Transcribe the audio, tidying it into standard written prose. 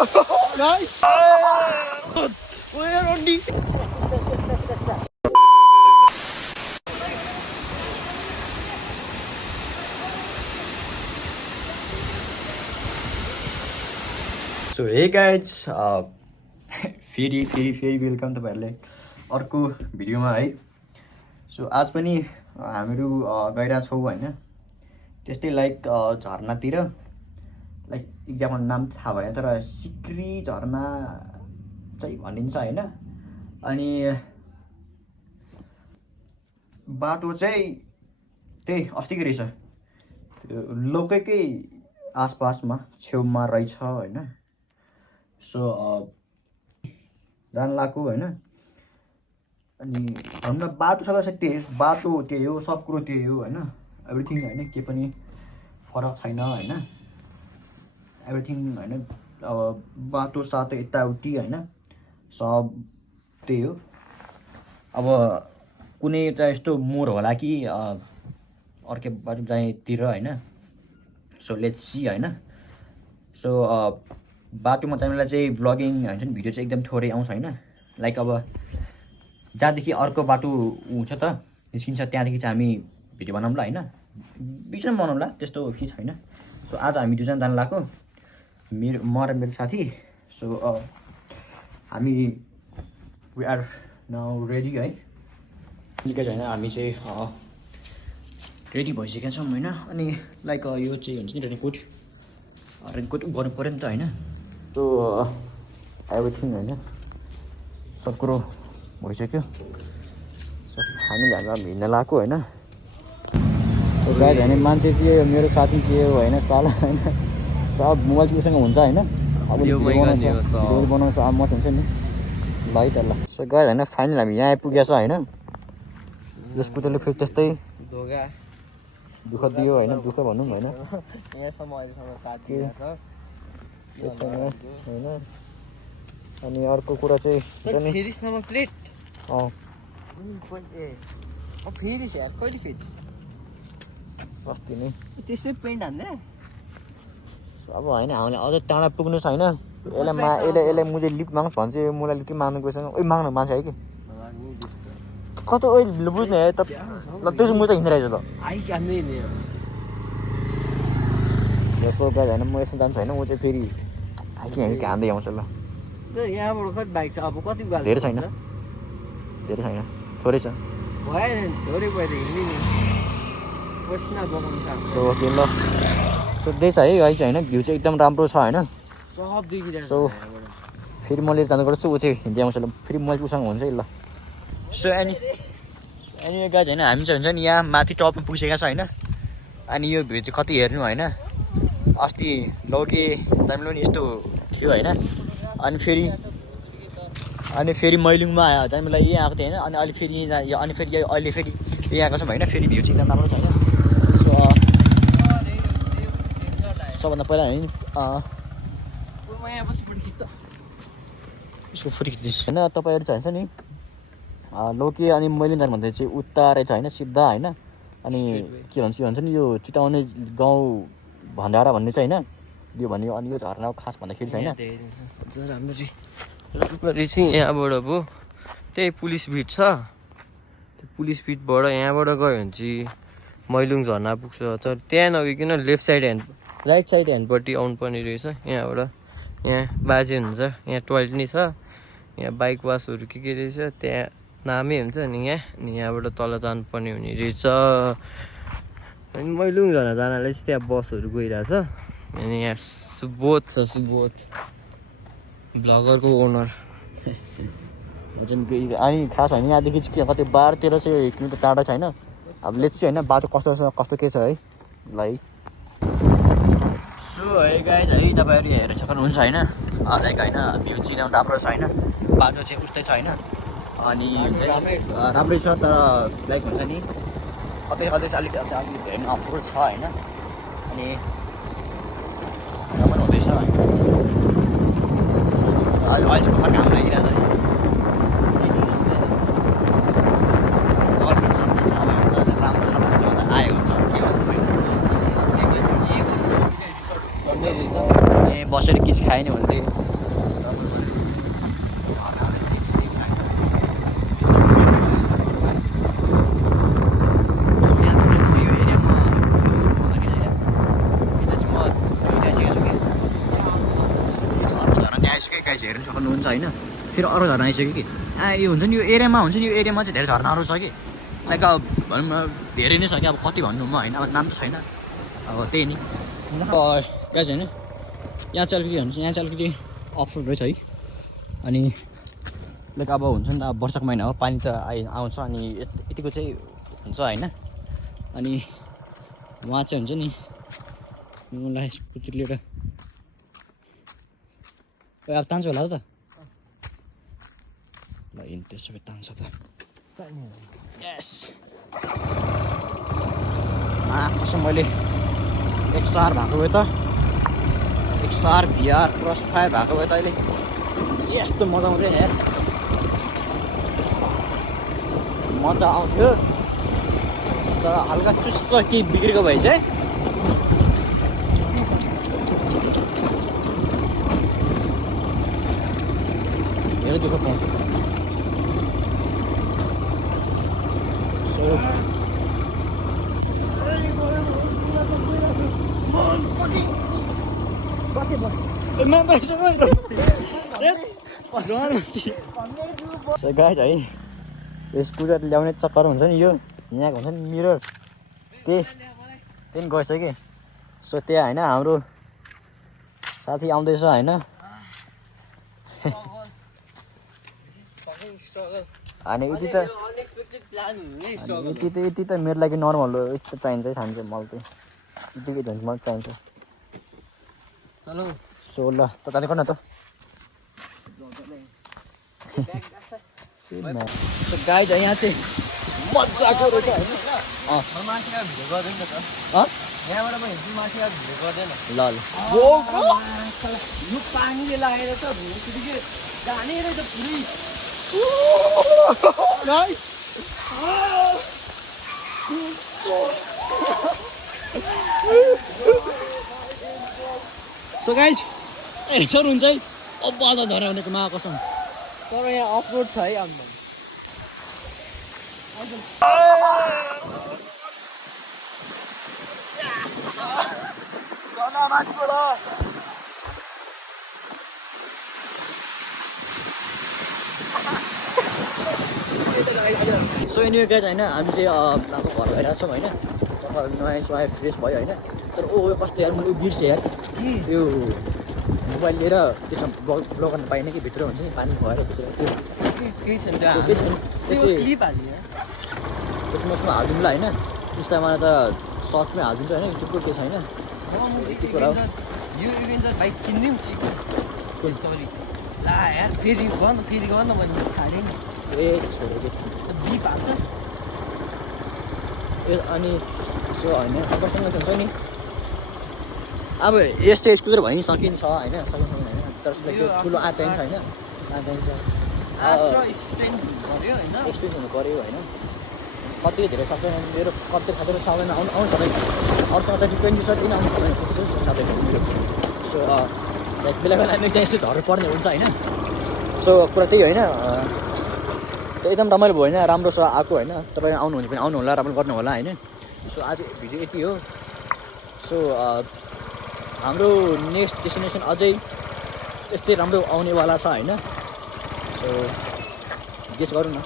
Guys! Where on the... So hey guys, फेरि welcome तपाईँहरूलाई अर्को भिडियोमा है। सो आज पनि हामीहरू गइरहेको छौँ होइन, त्यस्तै लाइक झर्नातिर। लाइक इक्जाम्पल नाम थाहा भएन तर सिक्री झर्ना चाहिँ भनिन्छ होइन। अनि बाटो चाहिँ त्यही अस्तिकै रहेछ, लोकैकै आसपासमा छेउमा रहेछ होइन। सो जान लाग्यो होइन। अनि हाम्रो बाटो छ त्यही बाटो त्यही हो, सब कुरो त्यही हो होइन। एभ्रिथिङ होइन, के पनि फरक छैन होइन, एभ्रिथिङ होइन। अब बाटो साटो यताउति होइन, सब त्यही हो। अब कुनै एउटा यस्तो मोड होला कि अर्कै बाटो जानेतिर होइन। सो लेट्स सी होइन। सो बाटोमा चाहिँ बेला चाहिँ ब्लगिङ हुन्छ नि, भिडियो चाहिँ एकदम थोरै आउँछ होइन। लाइक अब जहाँदेखि अर्को बाटो हुन्छ त निस्किन्छ, त्यहाँदेखि चाहिँ हामी भिडियो बनाउँला होइन, बिचमा बनाउँला, त्यस्तो के छैन। सो आज हामी दुईजना जानु लाग्यो, म र मेरो साथी। सो हामी वी आर नाउ रेडी है। निकै छैन, हामी चाहिँ रेडी भइसकेका छौँ होइन। अनि लाइक यो चाहिँ हुन्छ नि रेनकोट गर्नु पऱ्यो नि त होइन। सो एभ्रिथिङ होइन, सब कुरो भइसक्यो। सो हामीले हामीलाई हिँड्न लाग्यो होइन। सो गाइज होइन, मान्छे चाहिँ मेरो साथी के हो होइन, साला होइन, सब मोबाइल टिभीसँग हुन्छ होइन। अब भिडियो बनाउँछ अब म हुन्छ नि ल है त ल। सो गाइज होइन, फाइनल हामी यहाँ आइपुगेछ होइन। जसको त्यसले फेरि त्यस्तै दुःख दियो होइन, दुःख भनौँ होइन, होइन। अनि अर्को कुरा चाहिँ अस्ति नै त्यसमै पेन्ट हान्ने अब होइन, हामीले अझै टाढा पुग्नु छ होइन। यसलाई मुझे लिप माग्छ भन्छ, मलाई लिप माग्नु गएसँग ओइ माग्नु मान्छे है कि कस्तो ओइ बुझ्ने है त ल। त्यसो म त हिँडिरहेको छु ल। यसो गाडी होइन, म यसमा जान्छु होइन। म चाहिँ फेरि हाइकिङ हान्दै आउँछ ल। यहाँबाट कति बाइक छ अब, कति धेरै छैन, थोरै छ। सो ओके ल। सोध्दैछ है है चाहिँ होइन, भ्यू चाहिँ एकदम राम्रो छ होइन। सो फेरि म लिएर जानु गर्छु, ऊ चाहिँ हिँड्दै आउँछ ल। फेरि मैले उसँग हुन्छ है ल। सो अनि गाइज होइन, हामी चाहिँ हुन्छ नि यहाँ माथि टपमा पुगिसकेको छ होइन। अनि यो भ्यू चाहिँ कति हेर्नु होइन, अस्ति लौके टाइमले पनि यस्तो थियो होइन। अनि फेरि मैलुङमा चाहिँ मलाई यहीँ आएको थियो होइन। अनि अहिले फेरि यहीँ अनि फेरि अहिले फेरि यहीँ आएको छौँ होइन। फेरि भ्यू चाहिँ एकदम राम्रो छ होइन। सो सबभन्दा पहिला हामी यसको फोटो खिच्दैछु होइन। तपाईँहरू चाहिँ हुन्छ नि लोके अनि मैलुङ जानु भन्दा चाहिँ उता रहेछ होइन, सिधा होइन। अनि के भन्छ नि यो चिताउने गाउँ भण्डारा भन्ने चाहिँ होइन, यो भन्ने। अनि यो झर्ना खास भन्दाखेरि चाहिँ राम्ररी चाहिँ यहाँबाट अब त्यही पुलिस भिट छ, त्यो पुलिस भिटबाट यहाँबाट गयो भने चाहिँ मैलुङ झर्ना पुग्छ। तर त्यहाँ नगइकन लेफ्ट साइड राइट साइड ह्यान्डपट्टि आउनुपर्ने रहेछ। यहाँबाट यहाँ बाजे हुन्छ, यहाँ टोइलेट नै छ, यहाँ बाइक वासहरू के रहेछ त्यहाँ नामै हुन्छ। अनि यहाँबाट तल जानुपर्ने हुने रहेछ। अनि मैलुङ झर्ना जानलाई चाहिँ त्यहाँ बसहरू गइरहेछ। अनि यहाँ सुबोध छ, सुबोध भ्लगरको ओनर हुन्छ नि। अनि खास होइन, यहाँदेखि चाहिँ कति 12-13 चाहिँ किलोमिटर टाढा छ होइन। अब लेट्स चाहिँ होइन बाटो कस्तो के छ है ल है। सो है गाइज है, तपाईँहरू हेरेर सक्नुहुन्छ होइन। लाइक होइन भ्यू चाहिँ एकदम राम्रो छ होइन, बाटो चाहिँ उस्तै छ होइन। अनि राम्रै छ तर लाइक हुन्छ नि कतै चाहिँ अलिक हेर्नु अप्ठ्यारो छ होइन। अनि रमाइलो हुँदैछ होइन। अहिले चाहिँ भर्खर घाम लागिरहेछ है। राम्रो छ भन्दा आयो हुन्छ के हो बसेर किस खाएन भने चाहिँ आइसक्यो गाइस हेर्नु सक्नुहुन्छ होइन फेरि अरू झर्ना आइसक्यो कि यो हुन्छ नि यो एरियामा हुन्छ नि यो एरियामा चाहिँ धेरै झर्नाहरू छ कि लाइक अब भनौँ न धेरै नै छ कि अब कति भन्नु म होइन अब नाम त छैन अब त्यही नि गाइस होइन यहाँ चाहिँ अलिकति हुन्छ यहाँ चाहिँ अलिकति अप्ठ्यारो रहेछ है अनि लाइक अब हुन्छ नि त अब वर्षाको महिना हो पानी त आउँछ अनि यतिको चाहिँ हुन्छ होइन अनि उहाँ चाहिँ हुन्छ नि मलाई स्कुटी लिएर अब तान्छ होला त ल इन त्यसो भए तान्छ त यस कसम मैले XR भएको भए त XR VR क्रस फायर भएको भए त अहिले यस्तो मजा आउँदैन यार मजा आउँथ्यो तर हल्का चुस्स केही बिग्रेको भए चाहिँ धेरै दुःख पाउँछ सो गाइस है यो स्कुटर ल्याउने चक्कर हुन्छ नि यो यहाँ हुन्छ नि मिरर त्यही गएछ कि सो त्यहाँ होइन हाम्रो साथी आउँदैछ होइन अनि यति त मेरो लागि नर्मल हो यस्तो चाहिन्छ खान्छ मलाई चाहिँ यतिकै झन् मलाई चाहिन्छ सो ल त जाने गर्न त गाई छ यहाँ चाहिँ मजाको रहेछ ल ल पानीले लागेर त जाने रहेछ पुरै सो गाइज हेक्सर हुन्छ है अब बाजा धरे भनेको मा कसम तर यहाँ अफरोड छ है अन्त सो एनिवे गाइज होइन हामी चाहिँ अब घर गइरहेको छौँ होइन नयाँ सुहाए फ्रेस भयो होइन तर ओ कस्तो यार मैले बिर्सेँ यार त्यो मोबाइल लिएर त्यसमा ब्लग गर्न पाइने कि भित्र हुन्छ नि पानी भएर त्यसमा यसमा हालिदिउँला होइन इन्स्टामा त सर्चमै हालिदिन्छ होइन युट्युबको केही छैन ए छोडेको अनि सो होइन तपाईँसँग हुन्छ नि अब यस्तो स्कुटर भयो नि सकिन्छ होइन सकिन्छ होइन तर त्यो ठुलो चाहिन्छ होइन चाहिन्छ एक्सपिरियन्स हुनु पऱ्यो होइन कति धेरै सक्दैन मेरो कति खाँदै सक्दैन आउनु सक्दैन अरूसँग त 20 सर्ट किन आउनु सक्दैन साथै मेरो सो लाइक बेला बेला मेरो चाहिँ यसो झर्नु पर्ने हुन्छ होइन सो कुरा त्यही होइन त्यो एकदम रमाइलो भयो होइन राम्रो छ आएको होइन तपाईँ आउनुहुन्छ भने आउनु होला राम्रो गर्नु होला होइन सो आज भिडियो यति हो सो हाम्रो नेक्स्ट डेस्टिनेसन अझै यस्तै राम्रो आउनेवाला छ होइन सो गेस गरौँ न